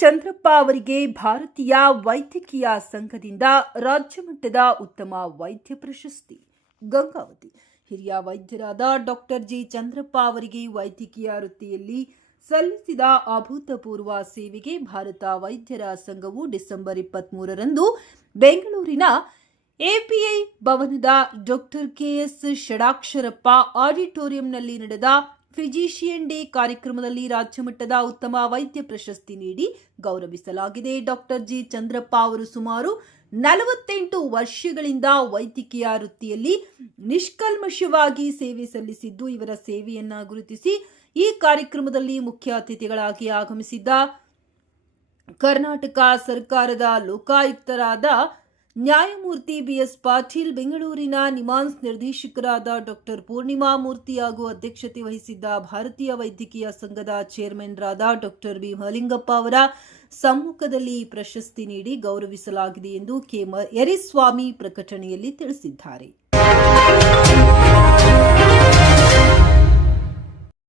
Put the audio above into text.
ಚಂದ್ರಪ್ಪ ಅವರಿಗೆ ಭಾರತೀಯ ವೈದ್ಯಕೀಯ ಸಂಘದಿಂದ ರಾಜ್ಯಮಟ್ಟದ ಉತ್ತಮ ವೈದ್ಯ ಪ್ರಶಸ್ತಿ. ಗಂಗಾವತಿ ಹಿರಿಯ ವೈದ್ಯರಾದ ಡಾಕ್ಟರ್ ಜಿ ಚಂದ್ರಪ್ಪ ಅವರಿಗೆ ವೈದ್ಯಕೀಯ ವೃತ್ತಿಯಲ್ಲಿ ಸಲ್ಲಿಸಿದ ಅಭೂತಪೂರ್ವ ಸೇವೆಗೆ ಭಾರತ ವೈದ್ಯರ ಸಂಘವು ಡಿಸೆಂಬರ್ 23ರಂದು ಬೆಂಗಳೂರಿನ ಎಪಿಐ ಭವನದ ಡಾಕ್ಟರ್ ಕೆಎಸ್ ಷಡಾಕ್ಷರಪ್ಪ ಆಡಿಟೋರಿಯಂನಲ್ಲಿ ನಡೆದ ಫಿಜಿಷಿಯನ್ ಡೇ ಕಾರ್ಯಕ್ರಮದಲ್ಲಿ ರಾಜ್ಯಮಟ್ಟದ ಉತ್ತಮ ವೈದ್ಯ ಪ್ರಶಸ್ತಿ ನೀಡಿ ಗೌರವಿಸಲಾಗಿದೆ. ಡಾಕ್ಟರ್ ಜಿ ಚಂದ್ರಪ್ಪ ಅವರು ಸುಮಾರು 48 ವರ್ಷಗಳಿಂದ ವೈದ್ಯಕೀಯ ವೃತ್ತಿಯಲ್ಲಿ ನಿಷ್ಕಲ್ಮಶವಾಗಿ ಸೇವೆ ಸಲ್ಲಿಸಿದ್ದು, ಇವರ ಸೇವೆಯನ್ನ ಗುರುತಿಸಿ ಈ ಕಾರ್ಯಕ್ರಮದಲ್ಲಿ ಮುಖ್ಯ ಅತಿಥಿಗಳಾಗಿ ಆಗಮಿಸಿದ್ದ ಕರ್ನಾಟಕ ಸರ್ಕಾರದ ಲೋಕಾಯುಕ್ತರಾದ ನ್ಯಾಯಮೂರ್ತಿ ಬಿಎಸ್ ಪಾಟೀಲ್, ಬೆಂಗಳೂರಿನ ನಿಮಾನ್ಸ್ ನಿರ್ದೇಶಕರಾದ ಡಾಕ್ಟರ್ ಪೂರ್ಣಿಮಾ ಮೂರ್ತಿ ಹಾಗೂ ಅಧ್ಯಕ್ಷತೆ ವಹಿಸಿದ್ದ ಭಾರತೀಯ ವೈದ್ಯಕೀಯ ಸಂಘದ ಚೇರ್ಮನ್ರಾದ ಡಾಕ್ಟರ್ ಬಿ ಮಹಲಿಂಗಪ್ಪ ಅವರ ಸಮ್ಮುಖದಲ್ಲಿ ಈ ಪ್ರಶಸ್ತಿ ನೀಡಿ ಗೌರವಿಸಲಾಗಿದೆ ಎಂದು ಕೆ. ಯರಿಸ್ವಾಮಿ ಪ್ರಕಟಣೆಯಲ್ಲಿ ತಿಳಿಸಿದ್ದಾರೆ.